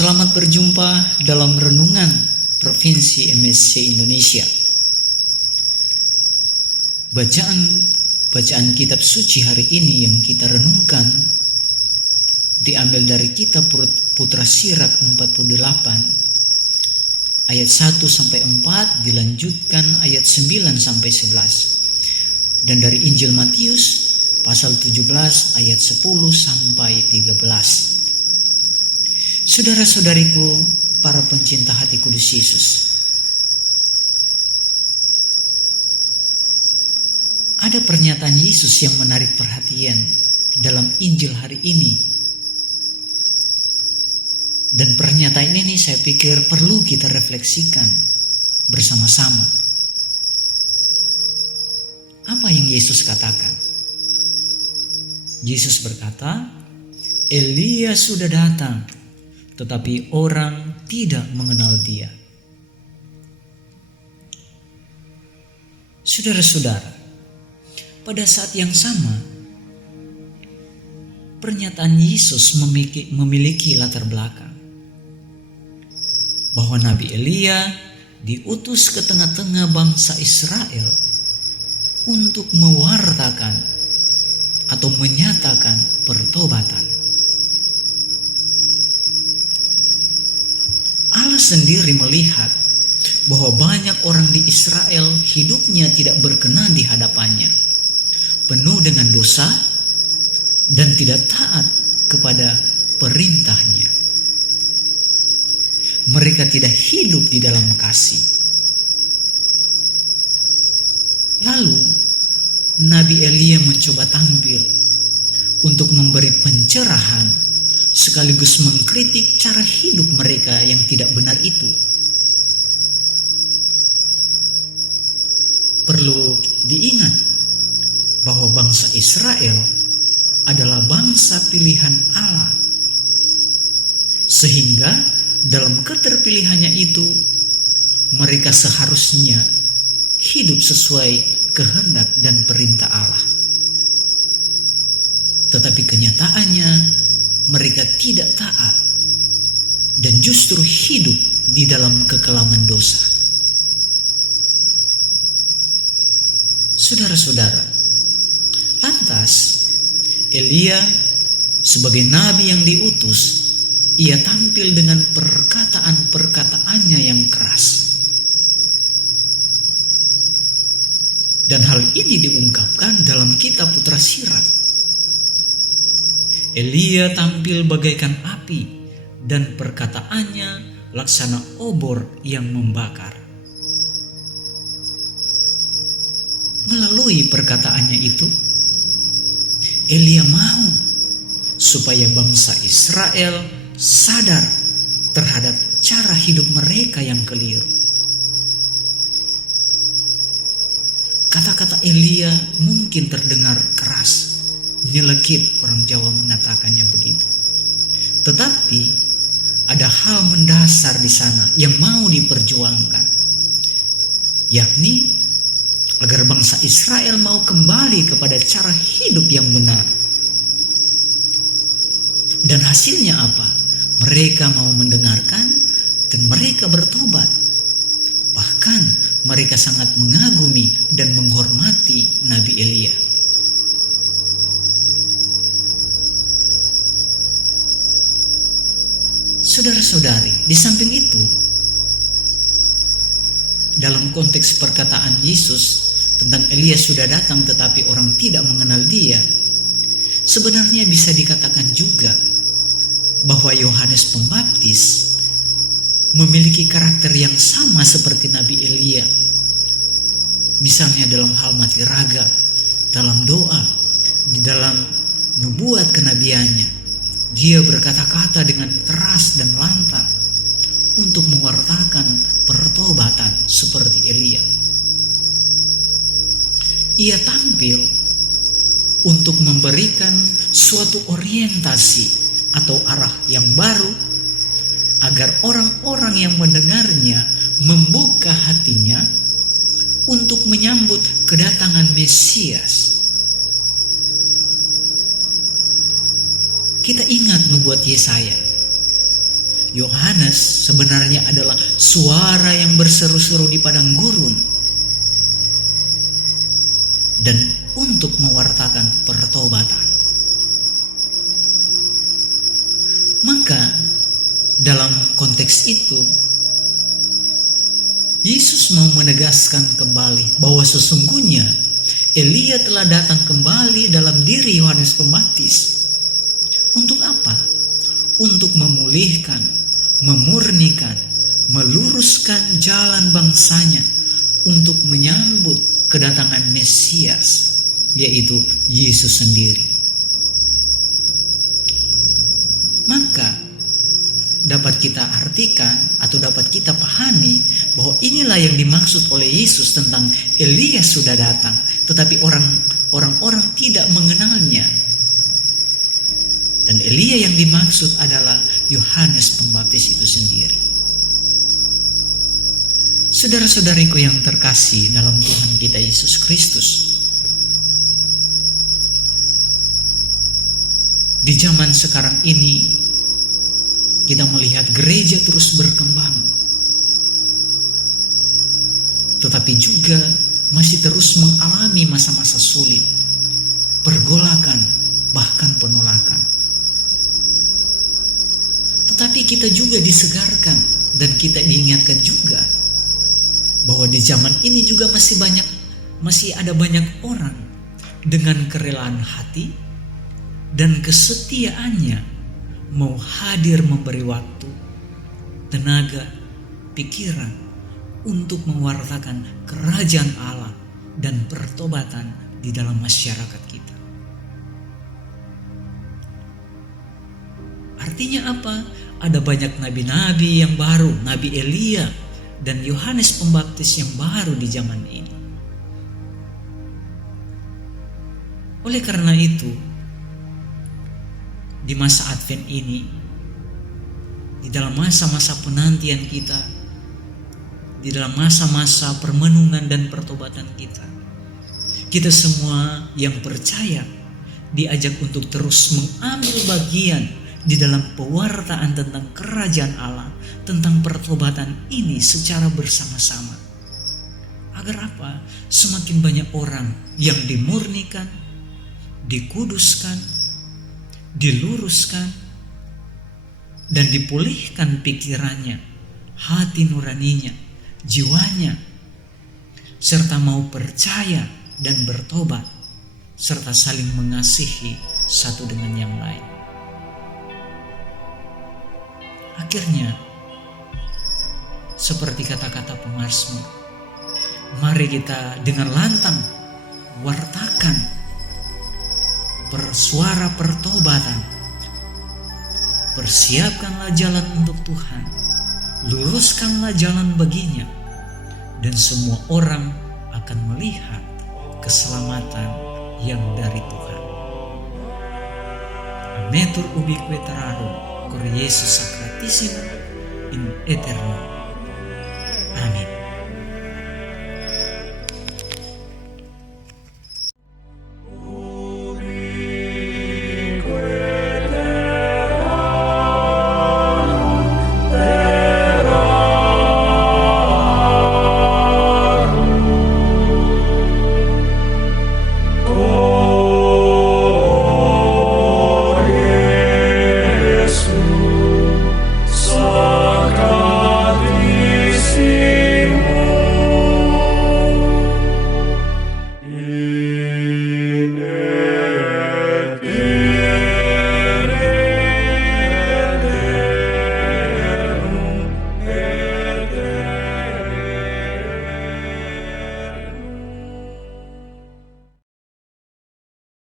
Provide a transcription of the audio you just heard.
Selamat berjumpa dalam Renungan Provinsi MSC Indonesia. Bacaan kitab suci hari ini yang kita renungkan diambil dari kitab Putra Sirak 48 ayat 1 sampai 4, dilanjutkan ayat 9 sampai 11, dan dari Injil Matius pasal 17 ayat 10 sampai 13. Saudara-saudariku, para pencinta hati kudus Yesus, ada pernyataan Yesus yang menarik perhatian dalam Injil hari ini. Dan pernyataan ini saya pikir perlu kita refleksikan bersama-sama. Apa yang Yesus katakan? Yesus berkata, Elia sudah datang, tetapi orang tidak mengenal dia. Saudara-saudara, pada saat yang sama, pernyataan Yesus memiliki latar belakang. Bahwa Nabi Elia diutus ke tengah-tengah bangsa Israel untuk mewartakan atau menyatakan pertobatan. Allah sendiri melihat bahwa banyak orang di Israel hidupnya tidak berkenan di hadapannya, penuh dengan dosa dan tidak taat kepada perintahnya. Mereka tidak hidup di dalam kasih. Lalu Nabi Elia mencoba tampil untuk memberi pencerahan sekaligus mengkritik cara hidup mereka yang tidak benar itu. Perlu diingat bahwa bangsa Israel adalah bangsa pilihan Allah, sehingga dalam keterpilihannya itu mereka seharusnya hidup sesuai kehendak dan perintah Allah. Tetapi kenyataannya mereka tidak taat dan justru hidup di dalam kekelaman dosa. Saudara-saudara, lantas Elia sebagai nabi yang diutus, ia tampil dengan perkataan-perkataannya yang keras. Dan hal ini diungkapkan dalam kitab Putra Sirak. Elia tampil bagaikan api dan perkataannya laksana obor yang membakar. Melalui perkataannya itu, Elia mau supaya bangsa Israel sadar terhadap cara hidup mereka yang keliru. Kata-kata Elia mungkin terdengar keras, nyelekit, orang Jawa mengatakannya begitu. Tetapi ada hal mendasar di sana yang mau diperjuangkan, yakni agar bangsa Israel mau kembali kepada cara hidup yang benar. Dan hasilnya apa? Mereka mau mendengarkan dan mereka bertobat. Bahkan mereka sangat mengagumi dan menghormati Nabi Elia. Saudara-saudari, di samping itu, dalam konteks perkataan Yesus tentang Elia sudah datang tetapi orang tidak mengenal dia, sebenarnya bisa dikatakan juga bahwa Yohanes Pembaptis memiliki karakter yang sama seperti Nabi Elia. Misalnya dalam hal mati raga, dalam doa, di dalam nubuat kenabiannya, dia berkata-kata dengan keras dan lantang untuk mewartakan pertobatan seperti Elia. Ia tampil untuk memberikan suatu orientasi atau arah yang baru agar orang-orang yang mendengarnya membuka hatinya untuk menyambut kedatangan Mesias. Kita ingat nubuat Yesaya Yohanes sebenarnya adalah suara yang berseru-seru di padang gurun dan untuk mewartakan pertobatan. Maka dalam konteks itu Yesus mau menegaskan kembali bahwa sesungguhnya Elia telah datang kembali dalam diri Yohanes Pembaptis. Untuk apa? Untuk memulihkan, memurnikan, meluruskan jalan bangsanya untuk menyambut kedatangan Mesias, yaitu Yesus sendiri. Maka dapat kita artikan atau dapat kita pahami bahwa inilah yang dimaksud oleh Yesus tentang Elia sudah datang, tetapi orang-orang tidak mengenalnya. Dan Elia yang dimaksud adalah Yohanes Pembaptis itu sendiri. Saudara-saudariku yang terkasih dalam Tuhan kita Yesus Kristus, di zaman sekarang ini kita melihat gereja terus berkembang, tetapi juga masih terus mengalami masa-masa sulit, pergolakan, bahkan penolakan. Tetapi kita juga disegarkan dan kita diingatkan juga bahwa di zaman ini juga masih ada banyak orang dengan kerelaan hati dan kesetiaannya mau hadir memberi waktu, tenaga, pikiran untuk mewartakan kerajaan Allah dan pertobatan di dalam masyarakat kita. Artinya apa? Ada banyak nabi-nabi yang baru, Nabi Elia dan Yohanes Pembaptis yang baru di zaman ini. Oleh karena itu, di masa Advent ini, di dalam masa-masa penantian kita, di dalam masa-masa permenungan dan pertobatan kita semua yang percaya diajak untuk terus mengambil bagian di dalam pewartaan tentang kerajaan Allah, tentang pertobatan ini secara bersama-sama. Agar apa? Semakin banyak orang yang dimurnikan, dikuduskan, diluruskan, dan dipulihkan pikirannya, hati nuraninya, jiwanya, serta mau percaya dan bertobat, serta saling mengasihi satu dengan yang lain. Akhirnya, seperti kata-kata pemazmur, mari kita dengan lantang wartakan bersuara pertobatan. Persiapkanlah jalan untuk Tuhan, luruskanlah jalan baginya, dan semua orang akan melihat keselamatan yang dari Tuhan. Ametur ubique terarum, cor Iesus sacratissimo in aeterno. Amin.